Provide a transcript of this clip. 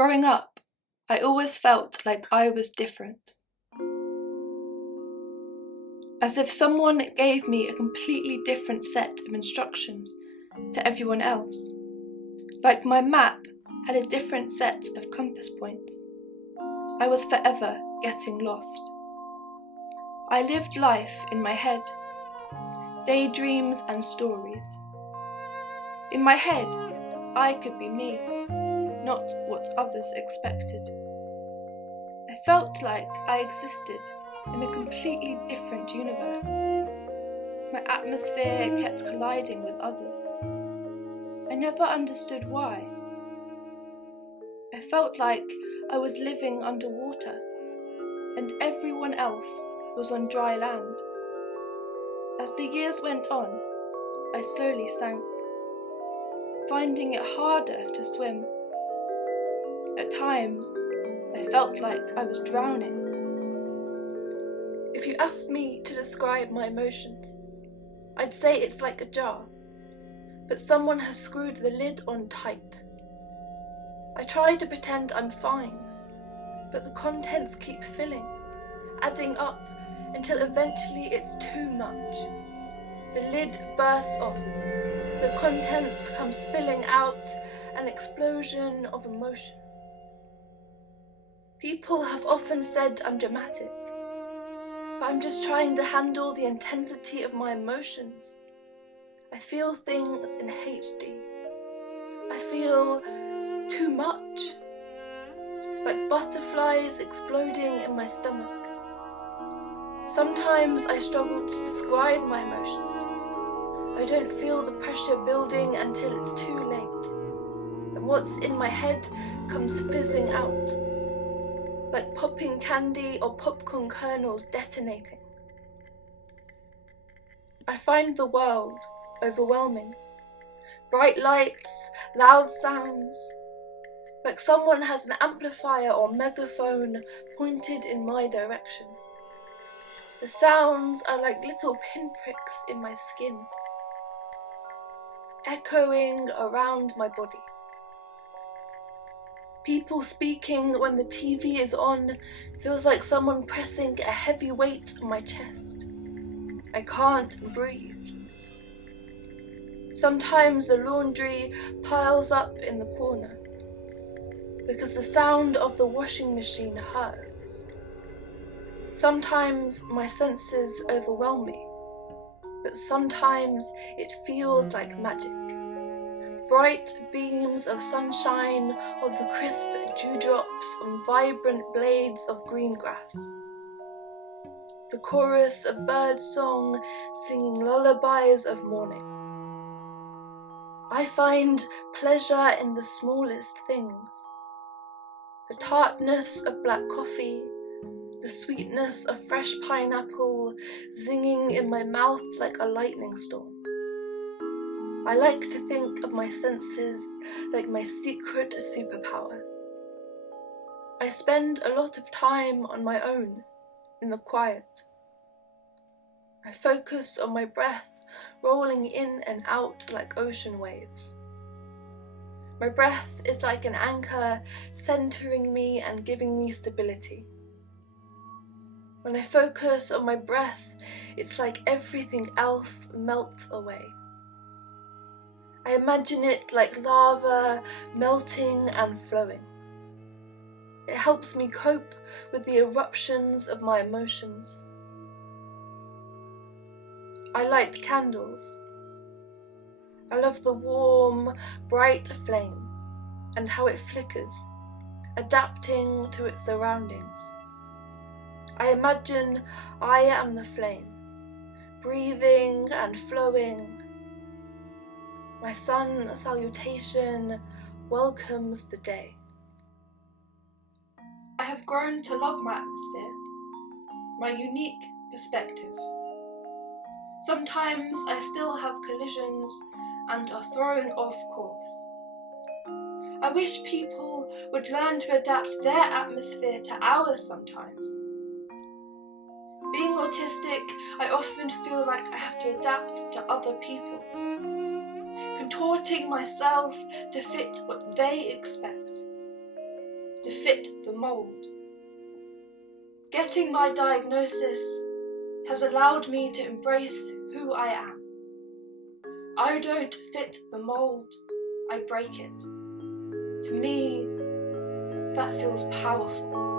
Growing up, I always felt like I was different, as if someone gave me a completely different set of instructions to everyone else, like my map had a different set of compass points. I was forever getting lost. I lived life in my head, daydreams and stories. In my head, I could be me, not what others expected. I felt like I existed in a completely different universe. My atmosphere kept colliding with others. I never understood why. I felt like I was living underwater, and everyone else was on dry land. As the years went on, I slowly sank, finding it harder to swim. At times, I felt like I was drowning. If you asked me to describe my emotions, I'd say it's like a jar, but someone has screwed the lid on tight. I try to pretend I'm fine, but the contents keep filling, adding up until eventually it's too much. The lid bursts off, the contents come spilling out, an explosion of emotion. People have often said I'm dramatic, but I'm just trying to handle the intensity of my emotions. I feel things in HD. I feel too much, like butterflies exploding in my stomach. Sometimes I struggle to describe my emotions. I don't feel the pressure building until it's too late, and what's in my head comes fizzing out, like popping candy or popcorn kernels detonating. I find the world overwhelming. Bright lights, loud sounds, like someone has an amplifier or megaphone pointed in my direction. The sounds are like little pinpricks in my skin, echoing around my body. People speaking when the TV is on feels like someone pressing a heavy weight on my chest. I can't breathe. Sometimes the laundry piles up in the corner because the sound of the washing machine hurts. Sometimes my senses overwhelm me, but sometimes it feels like magic. Bright beams of sunshine or the crisp dewdrops on vibrant blades of green grass. The chorus of birdsong singing lullabies of morning. I find pleasure in the smallest things. The tartness of black coffee, the sweetness of fresh pineapple zinging in my mouth like a lightning storm. I like to think of my senses like my secret superpower. I spend a lot of time on my own, in the quiet. I focus on my breath rolling in and out like ocean waves. My breath is like an anchor centering me and giving me stability. When I focus on my breath, it's like everything else melts away. I imagine it like lava melting and flowing. It helps me cope with the eruptions of my emotions. I light candles. I love the warm, bright flame and how it flickers, adapting to its surroundings. I imagine I am the flame, breathing and flowing. My sun salutation welcomes the day. I have grown to love my atmosphere, my unique perspective. Sometimes I still have collisions and are thrown off course. I wish people would learn to adapt their atmosphere to ours sometimes. Being autistic, I often feel like I have to adapt to other people, contorting myself to fit what they expect. fit the mould. Getting my diagnosis has allowed me to embrace who I am. I don't fit the mould, I break it. To me, that feels powerful.